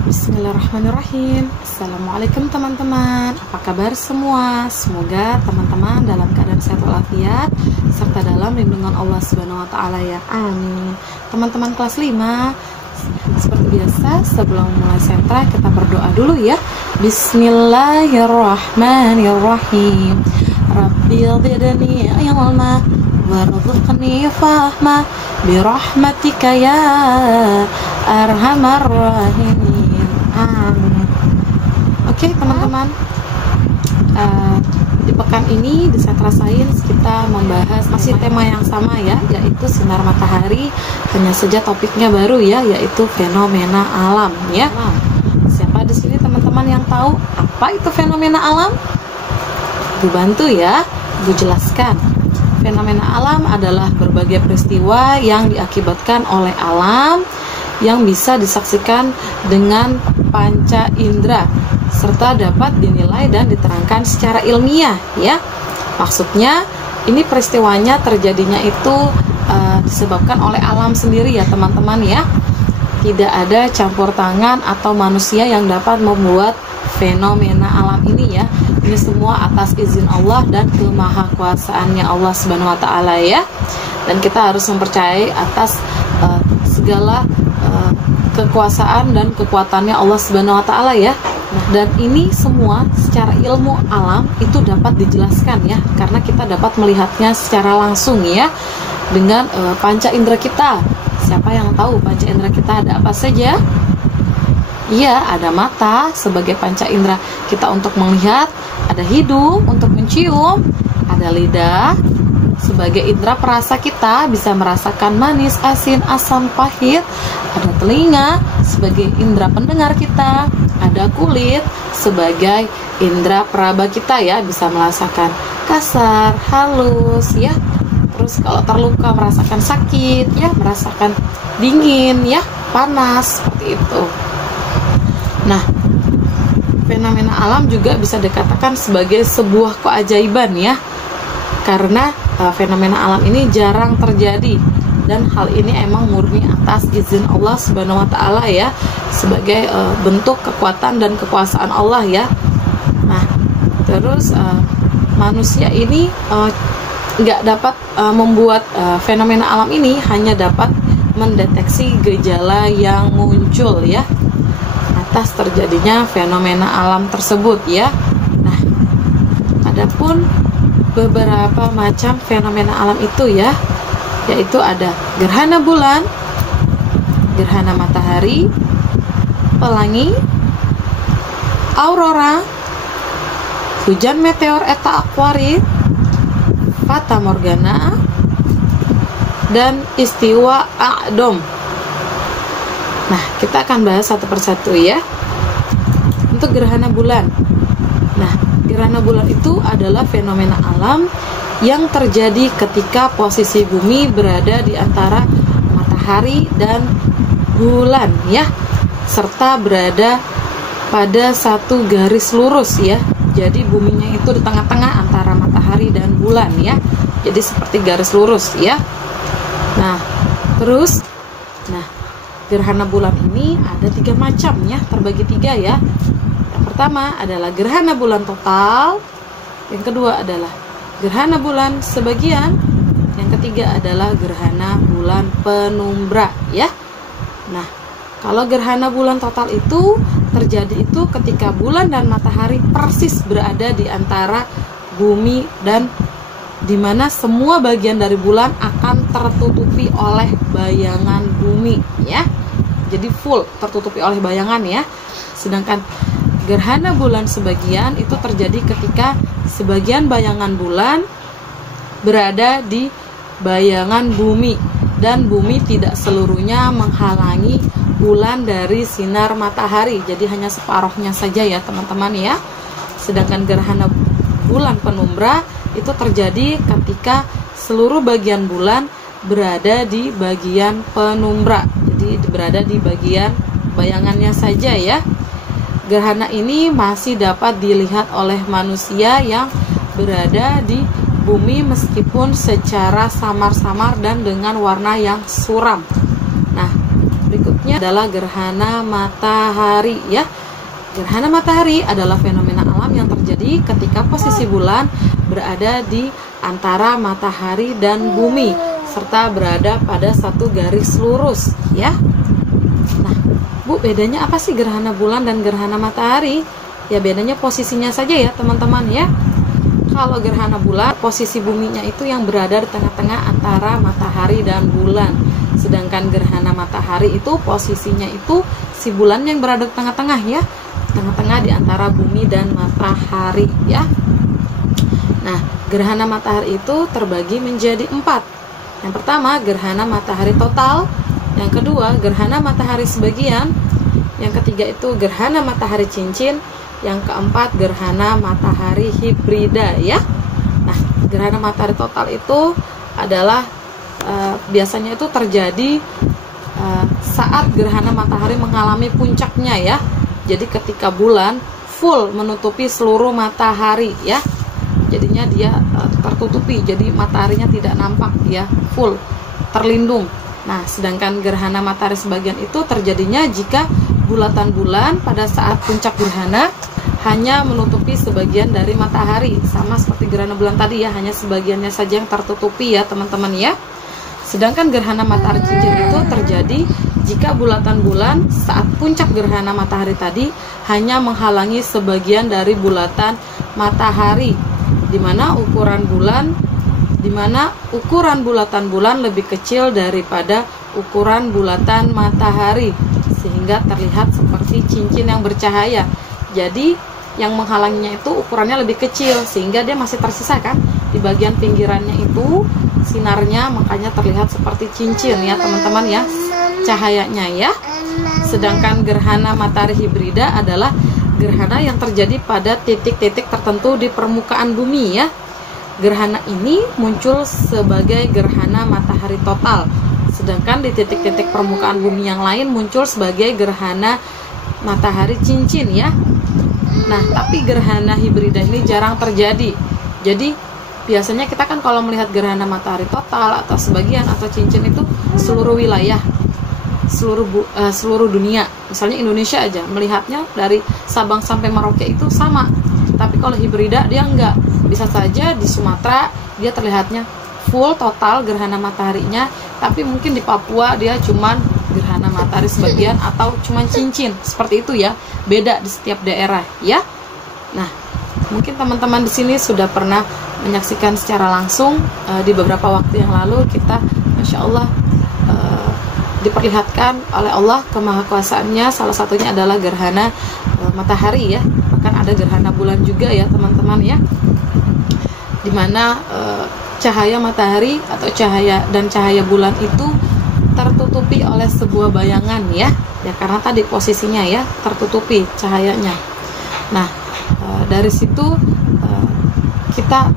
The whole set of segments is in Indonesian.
Bismillahirrahmanirrahim. Assalamualaikum teman-teman. Apa kabar semua? Semoga teman-teman dalam keadaan sehat walafiat serta dalam lindungan Allah Subhanahu wa taala ya. Amin. Teman-teman kelas 5, seperti biasa sebelum mulai sentra kita berdoa dulu ya. Bismillahirrahmanirrahim. Rabbil zidni ilma warzuqni fahma birahmatika ya arhamar rahimin. Amin. Oke teman-teman, di pekan ini di Sentra Sains kita membahas masih tema yang sama ya, yaitu sinar matahari. Hanya saja topiknya baru ya, yaitu fenomena alam ya. Siapa di sini teman-teman yang tahu apa itu fenomena alam? Bu bantu ya, Bu jelaskan. Fenomena alam adalah berbagai peristiwa yang diakibatkan oleh alam yang bisa disaksikan dengan panca indera serta dapat dinilai dan diterangkan secara ilmiah ya. Maksudnya ini peristiwanya terjadinya itu disebabkan oleh alam sendiri ya teman-teman ya. Tidak ada campur tangan atau manusia yang dapat membuat fenomena alam ini ya. Ini semua atas izin Allah dan kemahakuasaannya Allah Subhanahu wa taala ya. Dan kita harus mempercayai atas segala kekuasaan dan kekuatannya Allah Subhanahu wa taala ya. Nah, dan ini semua secara ilmu alam itu dapat dijelaskan ya, karena kita dapat melihatnya secara langsung ya dengan panca indera kita. Siapa yang tahu panca indera kita ada apa saja? Iya, ada mata sebagai panca indera kita untuk melihat, ada hidung untuk mencium, ada lidah sebagai indera perasa kita bisa merasakan manis, asin, asam, pahit, ada telinga sebagai indera pendengar kita, ada kulit sebagai indera peraba kita ya, bisa merasakan kasar, halus ya. Terus kalau terluka merasakan sakit ya, merasakan dingin ya, panas seperti itu. Nah, fenomena alam juga bisa dikatakan sebagai sebuah keajaiban ya, karena fenomena alam ini jarang terjadi dan hal ini emang murni atas izin Allah Subhanahu wa taala ya, sebagai bentuk kekuatan dan kekuasaan Allah ya. Nah, terus manusia ini nggak dapat membuat fenomena alam ini, hanya dapat mendeteksi gejala yang muncul ya atas terjadinya fenomena alam tersebut ya. Nah, adapun beberapa macam fenomena alam itu ya, yaitu ada gerhana bulan, gerhana matahari, pelangi, aurora, hujan meteor eta aquaris, fata morgana, dan istiwa a'dom. Nah, kita akan bahas satu persatu ya. Untuk gerhana bulan. Nah, gerhana bulan itu adalah fenomena alam yang terjadi ketika posisi bumi berada di antara matahari dan bulan ya, serta berada pada satu garis lurus ya. Jadi buminya itu di tengah-tengah antara matahari dan bulan ya. Jadi seperti garis lurus ya. Nah, terus gerhana bulan ini ada 3 macam ya, terbagi 3 ya. Yang pertama adalah gerhana bulan total, yang kedua adalah gerhana bulan sebagian, yang ketiga adalah gerhana bulan penumbra ya. Nah, kalau gerhana bulan total itu terjadi itu ketika bulan dan matahari persis berada di antara bumi, dan dimana semua bagian dari bulan akan tertutupi oleh bayangan bumi ya. Jadi full tertutupi oleh bayangan ya. Sedangkan gerhana bulan sebagian itu terjadi ketika sebagian bayangan bulan berada di bayangan bumi, dan bumi tidak seluruhnya menghalangi bulan dari sinar matahari. Jadi hanya separuhnya saja ya teman-teman ya. Sedangkan gerhana bulan penumbra itu terjadi ketika seluruh bagian bulan berada di bagian penumbra, jadi berada di bagian bayangannya saja ya. Gerhana ini masih dapat dilihat oleh manusia yang berada di bumi meskipun secara samar-samar dan dengan warna yang suram. Nah, Berikutnya adalah gerhana matahari ya. Gerhana matahari adalah fenomena alam yang terjadi ketika posisi bulan berada di antara matahari dan bumi serta berada pada satu garis lurus ya. Nah, Bu, bedanya apa sih gerhana bulan dan gerhana matahari? Ya bedanya posisinya saja ya teman-teman ya. Kalau gerhana bulan, posisi buminya itu yang berada di tengah-tengah antara matahari dan bulan. Sedangkan gerhana matahari itu posisinya itu si bulan yang berada di tengah-tengah ya. Tengah-tengah di antara bumi dan matahari ya. Nah, gerhana matahari itu terbagi menjadi 4. Yang pertama, gerhana matahari total. Yang kedua, gerhana matahari sebagian. Yang ketiga itu gerhana matahari cincin. Yang keempat, gerhana matahari hibrida ya. Nah, gerhana matahari total itu adalah biasanya itu terjadi saat gerhana matahari mengalami puncaknya ya. Jadi ketika bulan full menutupi seluruh matahari ya. Jadinya dia tertutupi, jadi mataharinya tidak nampak ya, full terlindung. Nah, sedangkan gerhana matahari sebagian itu terjadinya jika bulatan bulan pada saat puncak gerhana hanya menutupi sebagian dari matahari, sama seperti gerhana bulan tadi ya, hanya sebagiannya saja yang tertutupi ya teman-teman ya. Sedangkan gerhana matahari cincin itu terjadi jika bulatan bulan saat puncak gerhana matahari tadi hanya menghalangi sebagian dari bulatan matahari, di mana ukuran bulatan bulan lebih kecil daripada ukuran bulatan matahari, sehingga terlihat seperti cincin yang bercahaya. Jadi yang menghalanginya itu ukurannya lebih kecil, sehingga dia masih tersisa kan di bagian pinggirannya itu sinarnya, makanya terlihat seperti cincin ya teman-teman ya, cahayanya ya. Sedangkan gerhana matahari hibrida adalah gerhana yang terjadi pada titik-titik tertentu di permukaan bumi ya. Gerhana ini muncul sebagai gerhana matahari total, sedangkan di titik-titik permukaan bumi yang lain muncul sebagai gerhana matahari cincin ya. Nah, tapi gerhana hibrida ini jarang terjadi. Jadi biasanya kita kan kalau melihat gerhana matahari total atau sebagian atau cincin itu seluruh wilayah, seluruh dunia. Misalnya Indonesia aja melihatnya dari Sabang sampai Merauke itu sama. Tapi kalau hibrida dia enggak. Bisa saja di Sumatera dia terlihatnya full total gerhana mataharinya, tapi mungkin di Papua dia cuman gerhana matahari sebagian atau cuman cincin. Seperti itu ya. Beda di setiap daerah ya. Nah, mungkin teman-teman di sini sudah pernah menyaksikan secara langsung di beberapa waktu yang lalu kita Masya Allah diperlihatkan oleh Allah kemahakuasaannya, salah satunya adalah gerhana matahari ya. Bahkan ada gerhana bulan juga ya teman-teman ya, dimana cahaya matahari atau cahaya bulan itu tertutupi oleh sebuah bayangan ya karena tadi posisinya ya tertutupi cahayanya. Nah, dari situ kita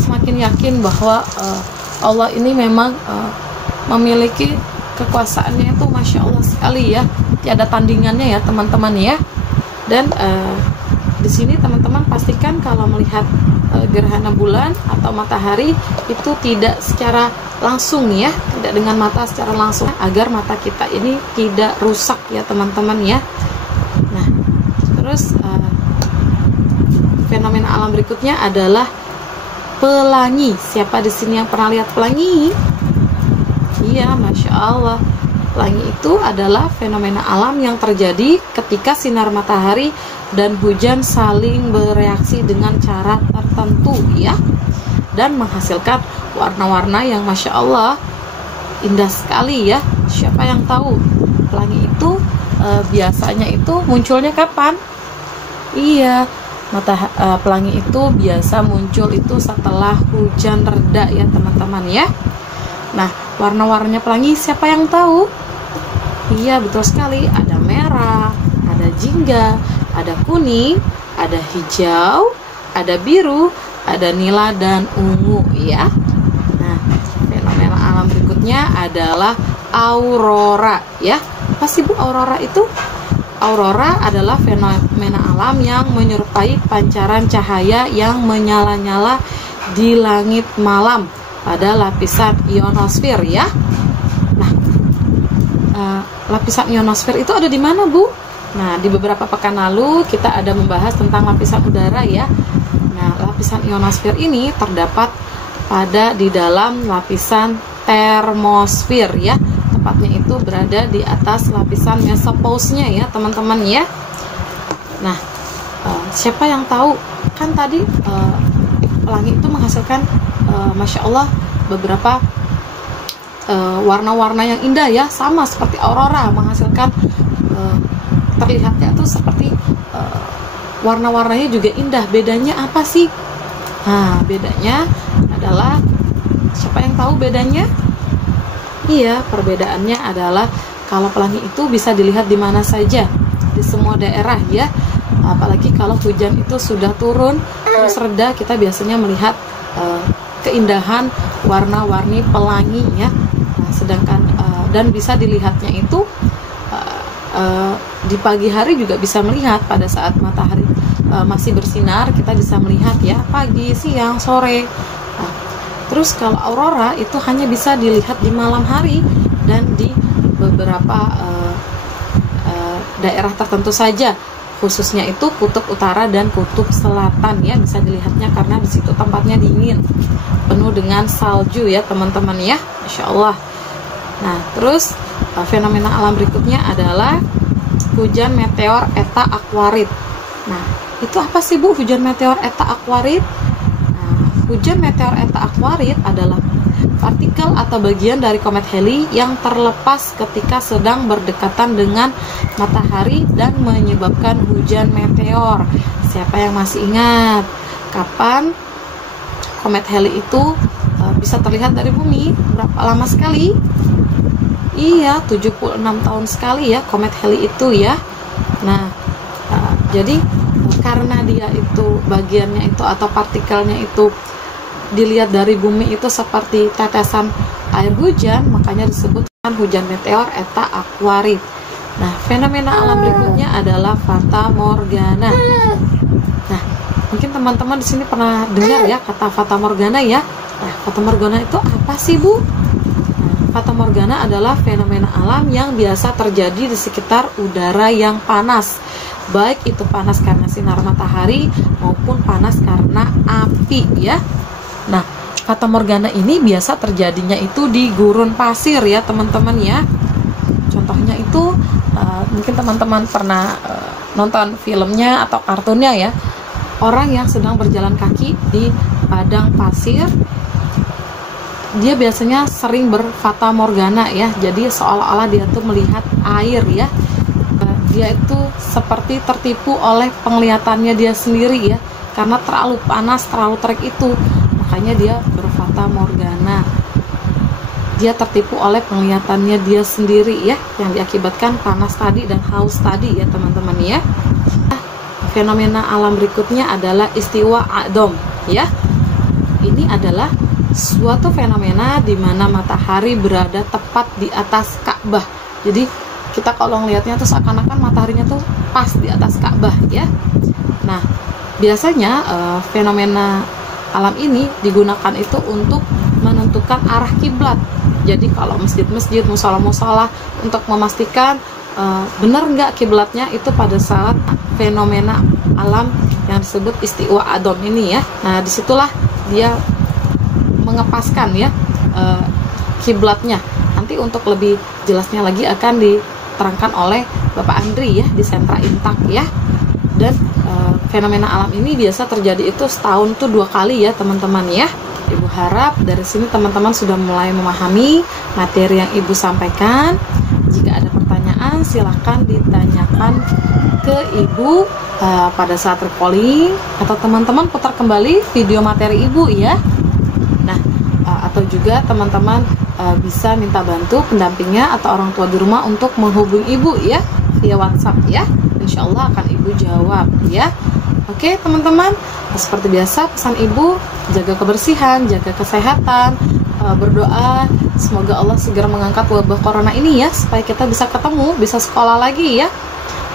semakin yakin bahwa Allah ini memang memiliki kekuasaannya itu Masya Allah sekali ya, tiada tandingannya ya teman-teman ya. Dan di sini teman-teman pastikan kalau melihat gerhana bulan atau matahari itu tidak secara langsung ya, tidak dengan mata secara langsung, agar mata kita ini tidak rusak ya teman-teman ya. Nah, terus fenomena alam berikutnya adalah pelangi. Siapa di sini yang pernah lihat pelangi? Iya, Masya Allah. Pelangi itu adalah fenomena alam yang terjadi ketika sinar matahari dan hujan saling bereaksi dengan cara tertentu ya, dan menghasilkan warna-warna yang Masya Allah indah sekali ya. Siapa yang tahu pelangi itu biasanya itu munculnya kapan? Iya, pelangi itu biasa muncul itu setelah hujan reda ya teman-teman ya. Nah, warna-warnanya pelangi siapa yang tahu? Iya, betul sekali. Ada merah, ada jingga, ada kuning, ada hijau, ada biru, ada nila dan ungu ya. Nah, fenomena alam berikutnya adalah aurora ya. Apa sih Bu aurora itu? Aurora adalah fenomena alam yang menyerupai pancaran cahaya yang menyala-nyala di langit malam pada lapisan ionosfer ya. Nah, lapisan ionosfer itu ada di mana, Bu? Nah, di beberapa pekan lalu kita ada membahas tentang lapisan udara ya. Nah, lapisan ionosfer ini terdapat di dalam lapisan termosfer ya. Tepatnya itu berada di atas lapisan mesopause-nya ya, teman-teman ya. Nah, siapa yang tahu kan tadi pelangi itu menghasilkan Masya Allah beberapa warna-warna yang indah ya, sama seperti aurora, menghasilkan terlihatnya tuh seperti warna-warnanya juga indah. Bedanya apa sih? Nah, bedanya adalah, siapa yang tahu bedanya? Iya, perbedaannya adalah kalau pelangi itu bisa dilihat di mana saja, di semua daerah ya. Apalagi kalau hujan itu sudah turun terus reda, kita biasanya melihat keindahan warna-warni pelangi ya. Nah, sedangkan dan bisa dilihatnya itu di pagi hari juga bisa melihat pada saat matahari masih bersinar, kita bisa melihat ya, pagi, siang, sore. Nah, terus kalau aurora itu hanya bisa dilihat di malam hari dan di beberapa daerah tertentu saja, khususnya itu kutub utara dan kutub selatan ya, bisa dilihatnya karena di situ tempatnya dingin, penuh dengan salju ya teman-teman ya, Masya Allah. Nah, terus fenomena alam berikutnya adalah hujan meteor eta aquarid. Nah, itu apa sih Bu hujan meteor eta aquarid? Nah, hujan meteor eta aquarid adalah partikel atau bagian dari komet Halley yang terlepas ketika sedang berdekatan dengan matahari dan menyebabkan hujan meteor. Siapa yang masih ingat kapan komet Halley itu bisa terlihat dari bumi? Berapa lama sekali? Iya, 76 tahun sekali ya komet Halley itu ya. Nah, jadi karena dia itu bagiannya itu atau partikelnya itu dilihat dari bumi itu seperti tetesan air hujan, makanya disebutkan hujan meteor eta aquarid. Nah, fenomena alam berikutnya adalah fata morgana. Nah, mungkin teman-teman di sini pernah dengar ya kata fata morgana ya. Nah, fata morgana itu apa sih Bu? Fata morgana adalah fenomena alam yang biasa terjadi di sekitar udara yang panas, baik itu panas karena sinar matahari maupun panas karena api ya. Nah, fata morgana ini biasa terjadinya itu di gurun pasir ya teman-teman ya. Contohnya itu mungkin teman-teman pernah nonton filmnya atau kartunnya ya, orang yang sedang berjalan kaki di padang pasir, dia biasanya sering berfata morgana ya. Jadi seolah-olah dia tuh melihat air ya. Dia itu seperti tertipu oleh penglihatannya dia sendiri ya, karena terlalu panas, terlalu terik itu, makanya dia berfata morgana. Dia tertipu oleh penglihatannya dia sendiri ya, yang diakibatkan panas tadi dan haus tadi ya teman-teman ya. Fenomena alam berikutnya adalah istiwa Adom ya. Ini adalah suatu fenomena di mana matahari berada tepat di atas Ka'bah. Jadi kita kalau ngelihatnya tuh seakan-akan mataharinya tuh pas di atas Ka'bah ya. Nah, biasanya fenomena alam ini digunakan itu untuk menentukan arah kiblat. Jadi kalau masjid-masjid, musola-musola, untuk memastikan benar nggak kiblatnya itu pada saat fenomena alam yang disebut istiwa Adom ini ya. Nah, disitulah dia mengepaskan ya kiblatnya. Nanti untuk lebih jelasnya lagi akan diterangkan oleh Bapak Andri ya di Sentra Intak ya. Dan fenomena alam ini biasa terjadi itu setahun tuh 2 kali ya teman-teman ya. Ibu harap dari sini teman-teman sudah mulai memahami materi yang Ibu sampaikan. Jika ada pertanyaan silahkan ditanyakan ke Ibu pada saat recalling, atau teman-teman putar kembali video materi Ibu ya. Nah, atau juga teman-teman bisa minta bantu pendampingnya atau orang tua di rumah untuk menghubungi Ibu ya via WhatsApp ya. Insya Allah akan Ibu jawab ya. Oke teman-teman, seperti biasa pesan Ibu, jaga kebersihan, jaga kesehatan, berdoa semoga Allah segera mengangkat wabah corona ini ya, supaya kita bisa ketemu, bisa sekolah lagi ya,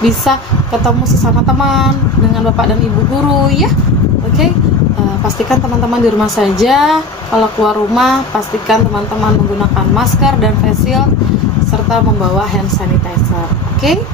bisa ketemu sesama teman dengan Bapak dan Ibu guru ya. Oke, pastikan teman-teman di rumah saja, Kalau keluar rumah, pastikan teman-teman menggunakan masker dan face shield serta membawa hand sanitizer. Oke?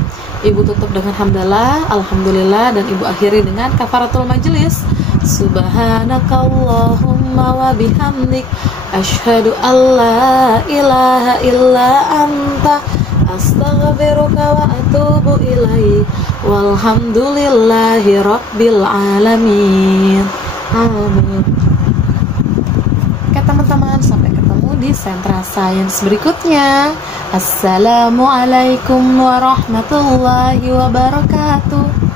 Ibu tutup dengan hamdalah, alhamdulillah, dan ibu akhiri dengan kafaratul majelis. Subhanakallahumma wa bihamdik asyhadu alla ilaha illa anta astaghfiruka wa atubu ilaik. Walhamdulillahi rabbil alamin. Amin. Oke teman-teman, sampai ketemu di Sentra Sains berikutnya. Assalamualaikum warahmatullahi wabarakatuh.